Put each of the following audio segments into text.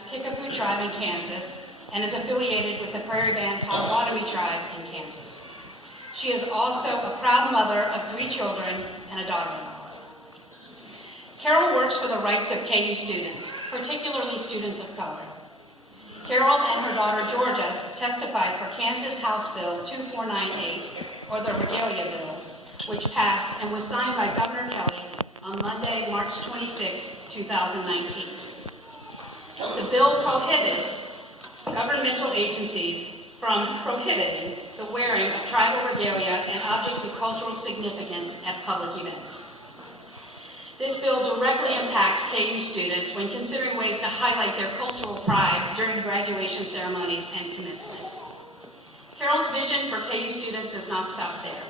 Baptist Kickapoo tribe in Kansas and is affiliated with the Prairie Band Potawatomi tribe in Kansas. She is also a proud mother of 3 children and a daughter-in-law. Carole works for the rights of KU students, particularly students of color. Carole and her daughter Georgia testified for Kansas House Bill 2498, or the Regalia Bill, which passed and was signed by Governor Kelly on Monday, March 26, 2019. The bill prohibits governmental agencies from prohibiting the wearing of tribal regalia and objects of cultural significance at public events. This bill directly impacts KU students when considering ways to highlight their cultural pride during graduation ceremonies and commencement. Carole's vision for KU students does not stop there.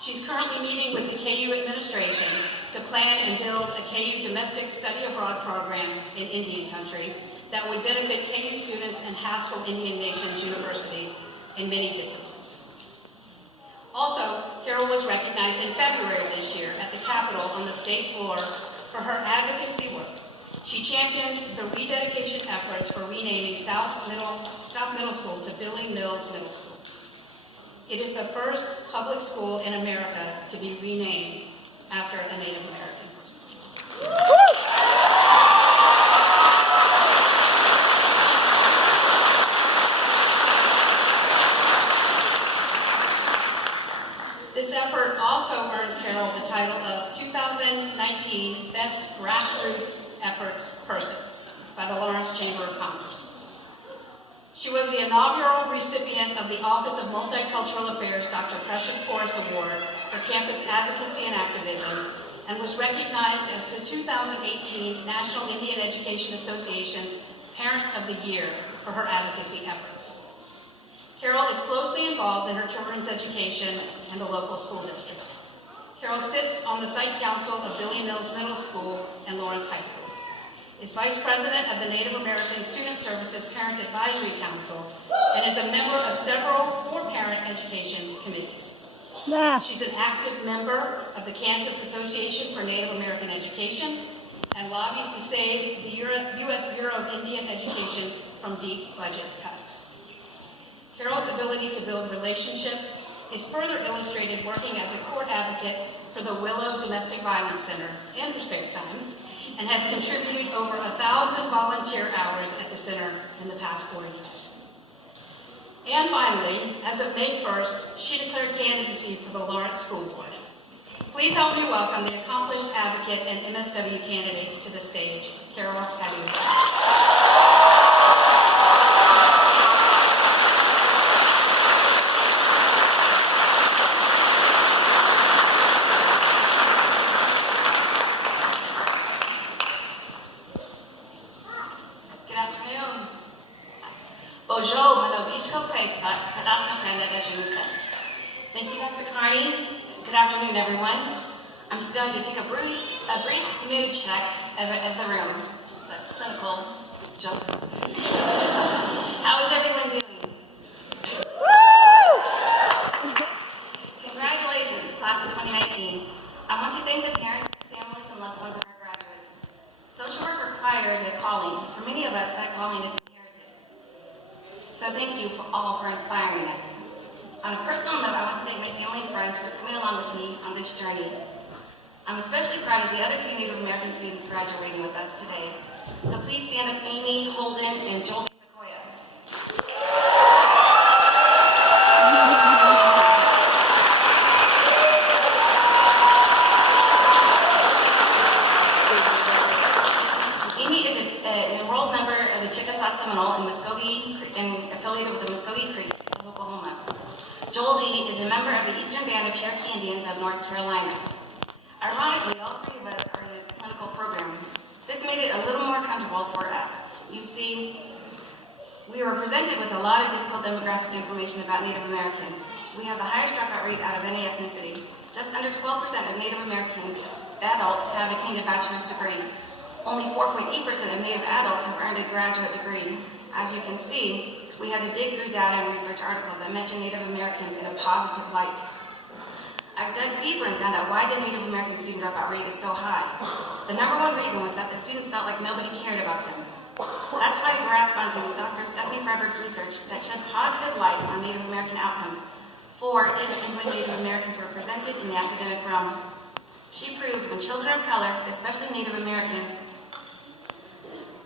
She's currently meeting with the KU administration to plan and build a KU domestic study abroad program in Indian country that would benefit KU students and Haskell Indian Nations universities in many disciplines. Also, Carole was recognized in February of this year at the Capitol on the state floor for her advocacy work. She championed the rededication efforts for renaming South Middle School to Billy Mills Middle School. It is the first public school in America to be renamed after a Native American person. This effort also earned Carole the title of 2019 Best Grassroots Efforts Person by the Lawrence Chamber of Commerce. She was the inaugural recipient of the Office of Multicultural Affairs Dr. Precious Forrest Award for Campus Advocacy and Activism, and was recognized as the 2018 National Indian Education Association's Parent of the Year for her advocacy efforts. Carole is closely involved in her children's education and the local school district. Carole sits on the site council of Billy Mills Middle School and Lawrence High School, is vice president of the Native American Student Services Parent Advisory Council, and is a member of several for-parent education committees. She's an active member of the Kansas Association for Native American Education and lobbies to save the U.S. Bureau of Indian Education from deep budget cuts. Carole's ability to build relationships is further illustrated working as a court advocate for the Willow Domestic Violence Center in her spare time, and has contributed over 1,000 volunteer hours at the center in the past 4 years. And finally, as of May 1st, she declared candidacy for the Lawrence School Board. Please help me welcome the accomplished advocate and M.S.W. candidate to the stage, Carole Cadue-Blackwood. Thank you, Dr. Carney. Good afternoon, everyone. I'm just going to take a brief mood check of the room. It's a clinical joke. How is everyone doing? Congratulations, class of 2019. I want to thank the parents, families, and loved ones of our graduates. Social work requires a calling. For many of us, that calling is inherited. So thank you all for inspiring us. On a personal note, I want to thank my family and friends for coming along with me on this journey. I'm especially proud of the other 2 Native American students graduating with us today. So please stand up, Amy, Holden, and Joel Sequoia. Amy is an enrolled member of the Chickasaw Seminole and affiliated with the Muskogee Creek of Oklahoma. Joel is a member of the Eastern Band of Cherokee Indians of North Carolina. Ironically, all 3 of us are in the clinical program. This made it a little more comfortable for us. You see, we were presented with a lot of difficult demographic information about Native Americans. We have the highest dropout rate out of any ethnicity. Just under 12% of Native Americans adults have attained a bachelor's degree. Only 4.8% of Native adults have earned a graduate degree. As you can see, we had to dig through data and research articles that mention Native Americans in a positive light. I dug deeper and found out why the Native American student dropout rate is so high. The #1 reason was that the students felt like nobody cared about them. That's why grasp onto Dr. Stephanie Frederick's research that shed positive light on Native American outcomes for if and when Native Americans were presented in the academic realm. She proved when children of color, especially Native Americans,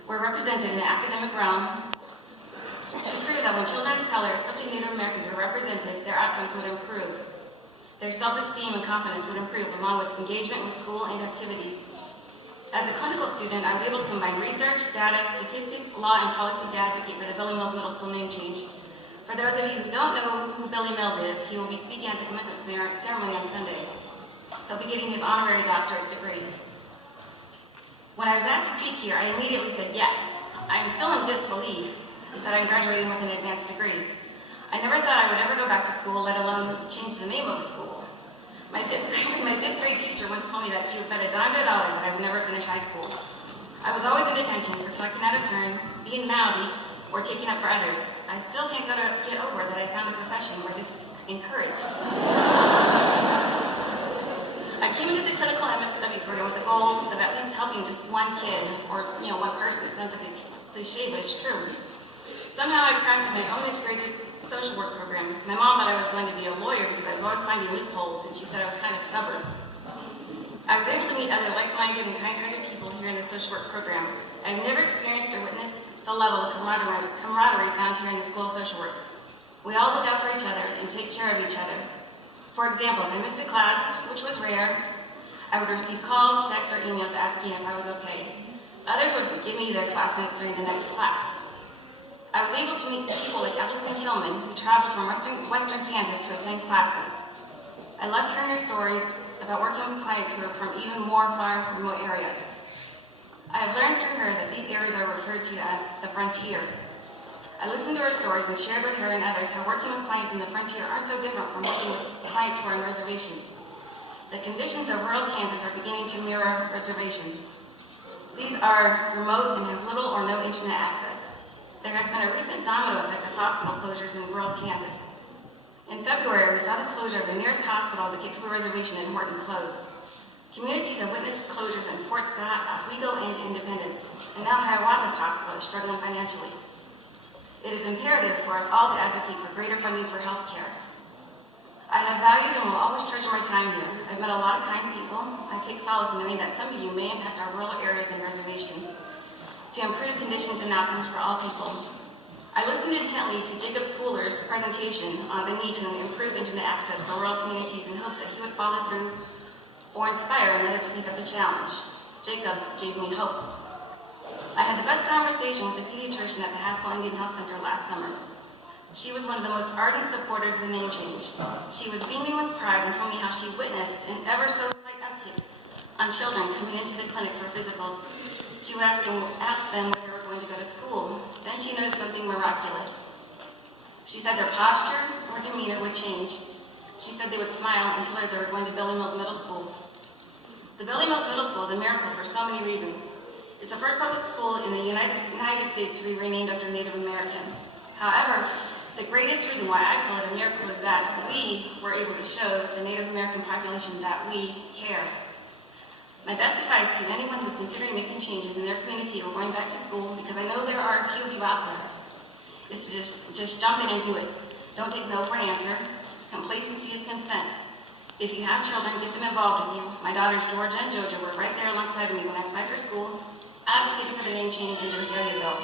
were represented in the academic realm, she proved that when children of color, especially Native Americans, were represented, their outcomes would improve. Their self-esteem and confidence would improve, along with engagement with school and activities. As a clinical student, I was able to combine research, data, statistics, law, and policy to advocate for the Billy Mills Middle School name change. For those of you who don't know who Billy Mills is, he will be speaking at the commencement ceremony on Sunday. He'll be getting his honorary doctorate degree. When I was asked to speak here, I immediately said yes. I am still in disbelief that I'm graduating with an advanced degree. I never thought I would ever go back to school, let alone change the name of the school. My fifth grade teacher once told me that she would bet a dime to a dollar that I would never finish high school. I was always in detention for talking out of turn, being mouthy, or taking up for others. I still can't get over that I found a profession where this is encouraged. I came into the clinical M.S.W program with the goal of at least helping just one kid, or one person. It sounds like a cliche, but it's true. Somehow I crafted my own integrated social work program. My mom thought I was going to be a lawyer because I was always finding loopholes, and she said I was kind of stubborn. I was able to meet other like-minded and kind-hearted people here in the social work program. I've never experienced or witnessed the level of camaraderie found here in the School of Social Work. We all look out for each other and take care of each other. For example, if I missed a class, which was rare, I would receive calls, texts, or emails asking if I was okay. Others would give me their classmates during the next class. I was able to meet people like Allison Kilman, who traveled from Western Kansas to attend classes. I loved hearing her stories about working with clients who are from even more far remote areas. I have learned through her that these areas are referred to as the frontier. I listened to her stories and shared with her and others how working with clients in the frontier aren't so different from working with clients who are on reservations. The conditions of rural Kansas are beginning to mirror reservations. These are remote and have little or no internet access. There has been a recent domino effect of hospital closures in rural Kansas. In February, we saw the closure of the nearest hospital, the Kicksville Reservation in Horton, close. Communities have witnessed closures in Fort Scott, Oswego, and Independence, and now Hiawathas Hospital is struggling financially. It is imperative for us all to advocate for greater funding for health care. I have valued and will always treasure my time here. I've met a lot of kind people. I take solace in knowing that some of you may impact our rural areas and reservations to improve conditions and outcomes for all people. I listened intently to Jacob Schooler's presentation on the need to improve internet access for rural communities in hopes that he would follow through or inspire another to take up the challenge. Jacob gave me hope. I had the best conversation with a pediatrician at the Haskell Indian Health Center last summer. She was one of the most ardent supporters of the name change. She was beaming with pride and told me how she witnessed an ever so slight uptick on children coming into the clinic for physicals. She would ask them where they were going to go to school. Then she noticed something miraculous. She said their posture or demeanor would change. She said they would smile and tell her they were going to Billy Mills Middle School. The Billy Mills Middle School is a miracle for so many reasons. It's the first public school in the United States to be renamed after a Native American. However, the greatest reason why I call it a miracle is that we were able to show the Native American population that we care. My best advice to anyone who's considering making changes in their community or going back to school, because I know there are a few of you out there, is to just jump in and do it. Don't take no for an answer. Complacency is consent. If you have children, get them involved with you. My daughters Georgia and Jojo were right there alongside me when I applied for school, advocated for the name change and the regalia bill.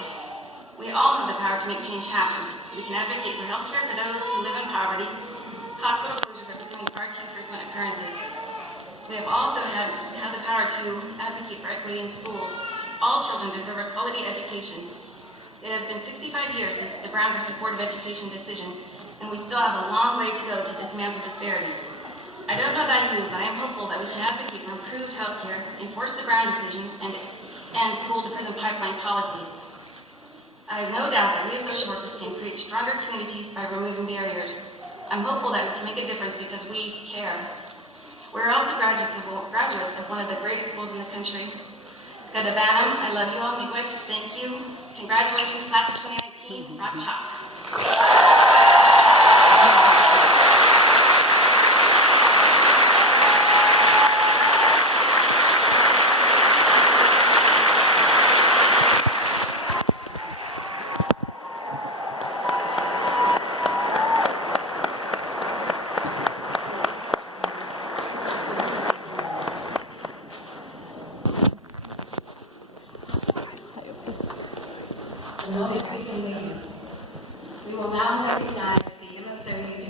We all have the power to make change happen. We can advocate for health care for those who live in poverty. Hospital closures are becoming far too frequent occurrences. We have also have the power to advocate for equity in schools. All children deserve a quality education. It has been 65 years since the Browns are supportive education decision, and we still have a long way to go to dismantle disparities. I don't know about you, but I am hopeful that we can advocate for improved health care, enforce the Brown decision, and school-to-prison pipeline policies. I have no doubt that we as social workers can create stronger communities by removing barriers. I'm hopeful that we can make a difference because we care. We're also graduates of one of the greatest schools in the country. Gadabanam, I love you all. Miigwech, thank you. Congratulations, class of 2019. Rock Chalk. We will now recognize the M.S.W